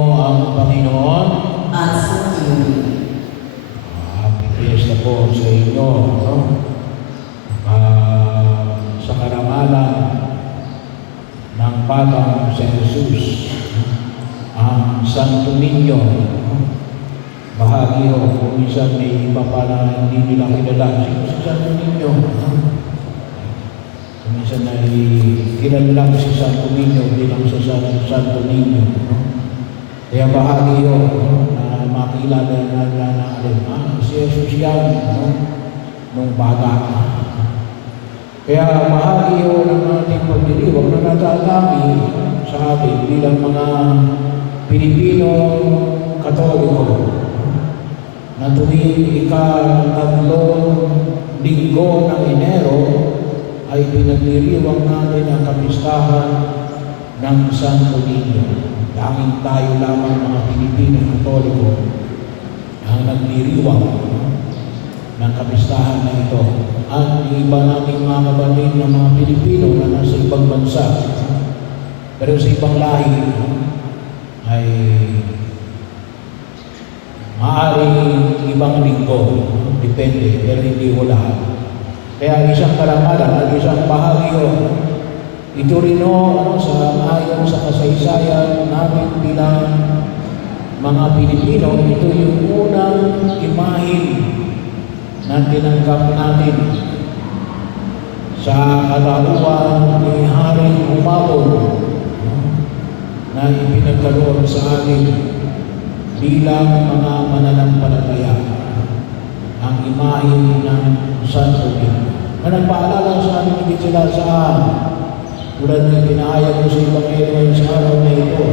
ang Panginoon. At sa iyo. Happy Fiesta po sa inyo. No? Sa karamalan ng Batang si Jesus, ang Santo Niño, bahagi ho, kung minsan may iba pa na hindi nila kilala, sino si Santo Niño? Kung minsan ay kilala lang si Santo Niño bilang sa Santo Niño. Kaya bahagi ho, na makilala na si Jesus yan, nung bata. Kaya bahagi ho ng ating pagdiriwang na natatami sa atin bilang mga Pilipino Katoliko na tuwing ika-tatlong linggo ng Enero ay pinagdiriwang natin ang kapistahan ng Santo Niño. Tanging tayo lamang mga Pilipino Katoliko ang nagdiriwang ng kapistahan na ito. At iba nating mga kapatid ng mga Pilipino na nasa ibang bansa, pero sa ibang lahi ay maaaring ibang linggo, depende, pero hindi ho lahat. Kaya isang karamalan at isang bahagi ho, ito rin ho, sa ayon sa kasaysayan namin bilang mga Pilipino, ito yung unang imahin na tinanggap natin sa kalauan ni Haring Humabon na ipinagkaroon sa atin bilang mga mananampalataya ang imahin ng Santo Niño. Na nagpaalala sa amin higit sila saan tulad ng pinahayag ko sa Ebanghelyo sa araw na ito.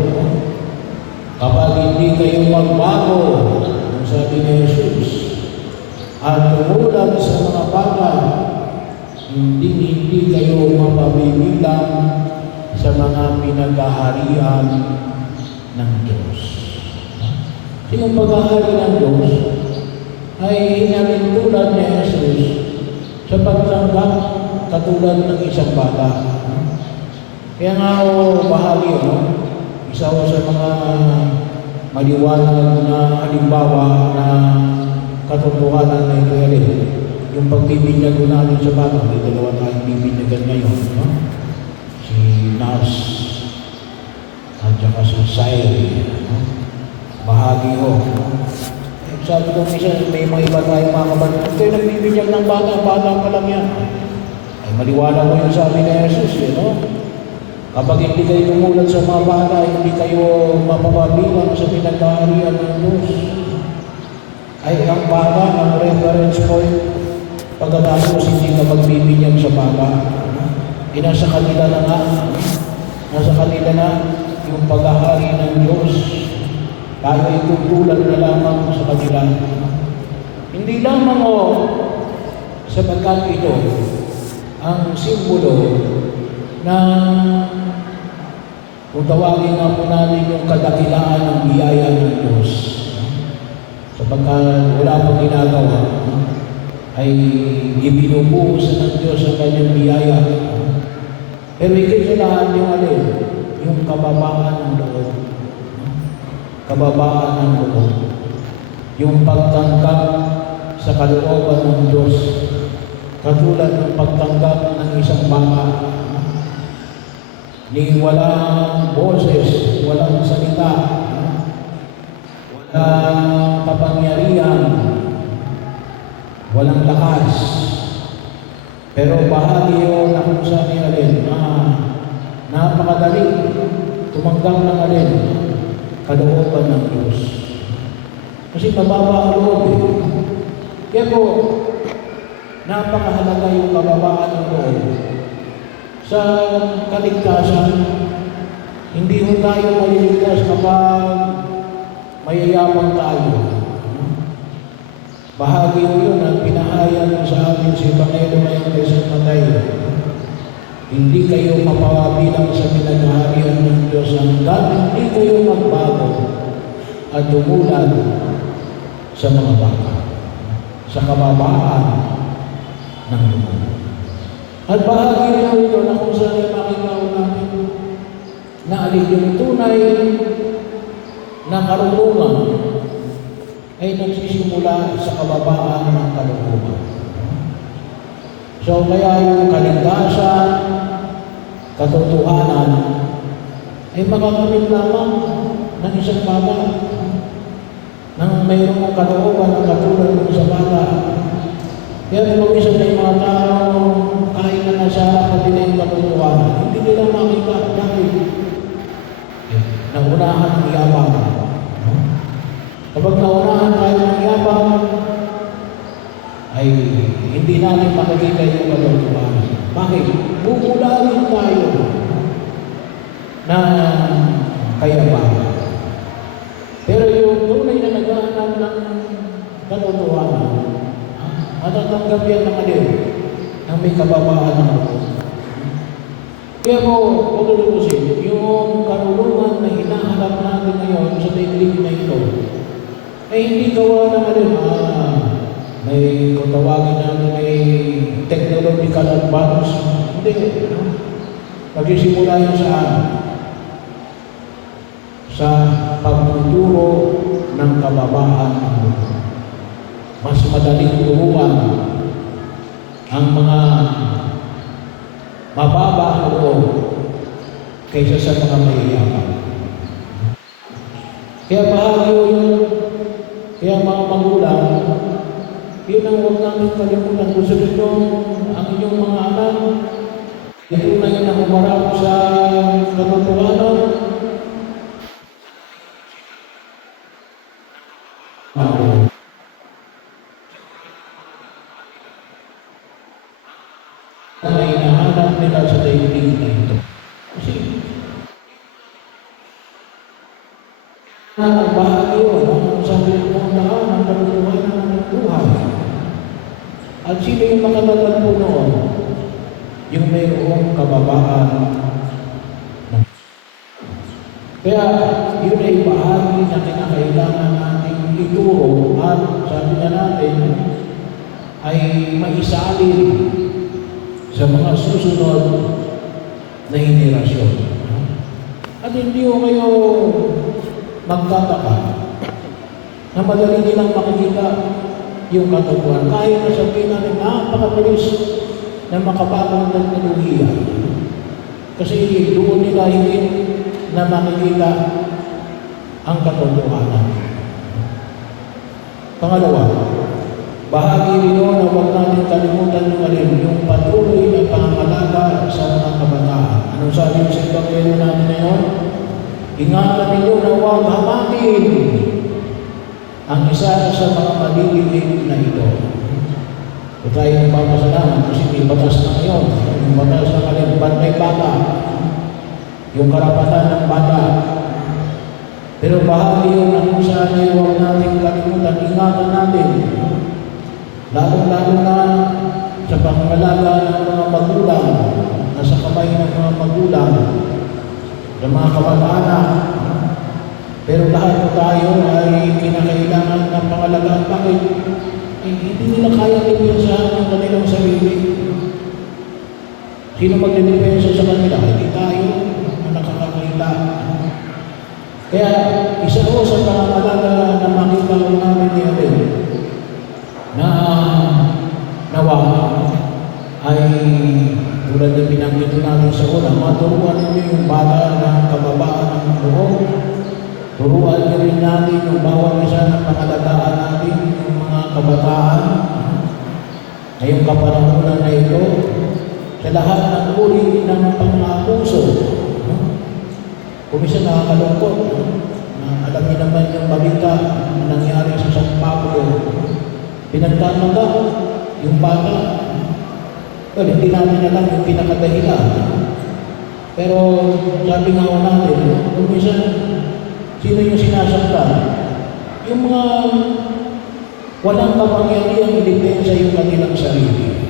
Kapag hindi kayo magbago, ang sabi ni Jesus, at tumulan sa mga bata, hindi kayo mapabibilang sa mga pinagaharian ng Diyos. Kasi yung paghahari ng Diyos ay hinalintulad ni Jesus sa pagtanggap katulad ng isang bata. Kaya nga o bahagi isa o sa mga maliwanag na halimbawa na katotohanan na ito yan yung pagbibinyago natin sa bata. May dalawa tayong bibinyagan ngayon. No? Si Nas at saka si Sairi. No? Bahagi ho. Sabi ko minsan, may mga iba tayong mga kapatid. Ito yung nagbibinyag ng bata. Bata pa lang yan. Ay maliwanag mo yung sabi ni Jesus. No? Kapag hindi kayo tumulat sa mga bata, hindi kayo mapapabilang sa pinagkaharian ng Diyos. Ay ang bata ang reference point pagkatapos hindi ka magbibinyag sa bata. Nasa kanila na nga, nasa kanila na yung paghahari ng Diyos. Tayo ay tutulad na lamang sa kanila. Hindi lamang sapagkat ito ang simbolo na kung tawagin nga po natin yung kadakilaan ng biyaya ng Diyos. Sapagkat wala pang ginagawa, ay ibinubuhos ng Diyos ang kanyang biyaya. Pero higit sa lahat yung yung kababaan ng loob. Kababaan ng loob. Yung pagtanggap sa kalooban ng Diyos. Katulad ng pagtanggap ng isang bata. Ni walang boses, walang salita, walang kapangyarihan, walang lakas. Pero bahagi yun na kung saan napakadali tumanggap ng kalooban ng Diyos. Kasi mababa ang loob Kaya po, napakahalaga yung kababaan ng loob. Sa kaligtasan, hindi mo tayo maliligtas kapag mayayabang tayo. Bahagi mo yun ang pinahayag sa atin sa Ebanghelyo ngayon kay San Mateo. Hindi kayo mapawabilang sa pinagaharian ng Diyos hanggang hindi kayo magbago at tumulan sa mga bata, sa kababaan ng loob. At bahagi rin ito na kung saan ay makikita natin na alin yung tunay na karunungan ay nagsisimula sa kababaan ng kalooban. So kaya yung kaligtasan, katotohanan, ay makakamit lamang ng isang bata nang mayroong kalooban na katulad ng sa bata. Kaya kung isang may mga tao kahit na nasa kabila yung katotohanan, hindi nila makita dahil naunahan ang yabang. Kapag naunahan tayo ng yabang, ay hindi natin makikita yung katotohanan. Bakit? Bubulawin tayo na kayabangan. Pero yung tunay na naghahanap ng katotohanan, matatanggap yan ng alin ng may kababaan ng loob. Kaya po, kung lulusin, yung karunungan na hinahanap natin ngayon sa daigdig na ito, ay hindi gawa ng alin, may kung tawagin namin may technological advance. Hindi. Magsisimula yun sa pagtuturo ng kababaan ng loob. Mas madaling turuan ang mga mababa ang loob kaysa sa mga mayayabang. Kaya bahagi yun, kaya mga magulang, yun ang huwag namin kalimutan. Gusto nyo ang inyong mga anak, ito na yun ang umarap sa katotohanan. Na hinahanap nila sa daigdig na ito. Kasi, bahagi yun ang sabi ng daan ng katotohanan ng buhay. At sino yung makatatag po noon? Yung mayroong kababaan. Kaya, yun ay bahagi na kinakailangan natin ituro at sabi na natin ay maisalin sa mga susunod na henerasyon. At hindi ko kayo magtataka na madali nilang makikita yung katotohanan. Kaya na sabihin natin, napakabilis na makabagong teknolohiya. Kasi doon nila hindi na makikita ang katotohanan. Pangalawa, bahagi rin yun na huwag natin kalimutan yung patuloy na pangangalaga sa mga kabataan. Anong sabi sa Ebanghelyo natin ngayon? Ingatan ninyo na huwag hamakin ang isa sa mga maliliit na ito. Ito tayo nagpapasalamat kasi may batas na ngayon. Yung batas na ngayon, bantay bata. Yung karapatan ng bata. Pero bahagi yun na kung saan ay huwag natin kalimutan, ingatan natin. Lalo-lalo na sa pangangalaga ng mga magulang, nasa kamay ng mga magulang, ng mga kamag-anak. Pero lahat po tayo ay kinakailangan ng pangalagaan. Bakit? Hindi nila kaya depensahan ang kanilang sarili. Sino magdedepensa sa kanila? Hindi tayo na nakakakita. Kaya isa ko sa pangangalaga na makita ko namin ngayon na nawa ay tulad ng binanggit natin sa una, maturuan ninyo yung bata ng kababaan ng loob. Turuan nyo rin natin yung bawat isa ng pangalagaan natin, yung mga kabataan. Ngayong kapanahunan na ito, sa lahat ng uri ng pang-abuso. Kung isa nakakalungkot, alam niyo naman yung balita na nangyari sa San Pablo. Pinagtataga yung bata. Well, hindi namin alam yung pinakadahilan. Pero sabi nga ko natin, kung minsan, sino yung sinasaktan? Yung mga walang kapangyarihan i-depensa yung kanilang sarili.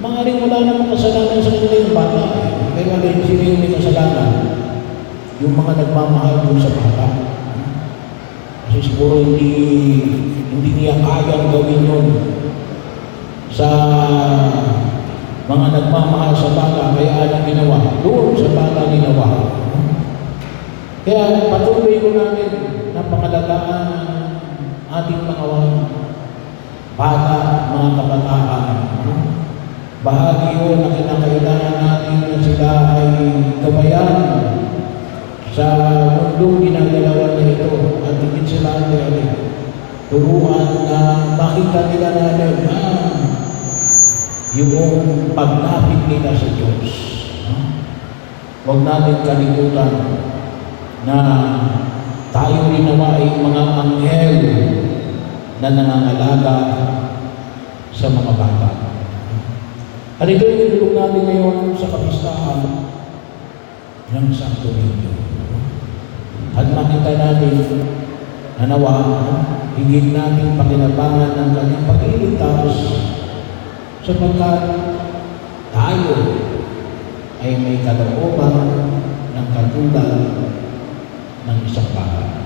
Maaaring wala namang kasalanan sa kanila yung bata. Pero alin, sino yung may kasalanan? Yung mga nagmamahal dun sa bata. Kasi siguro hindi niya kayang gawin yun sa mga nagmamahal sa bata, kaya anong ginawa? Doon sa bata ginawa. Kaya patuloy ko natin turuan na makita nila natin yung paglapit nila sa Diyos. Huwag natin kalimutan na tayo rin naman ay mga anghel na nangangalaga sa mga bata. At ito yung tulong natin ngayon sa kapistahan ng Santo Niño. At makita natin na nawa, higit natin pakinabangan ng kanyang pagliligtas sapagkat tayo ay may kalooban ng katulad ng isang bata.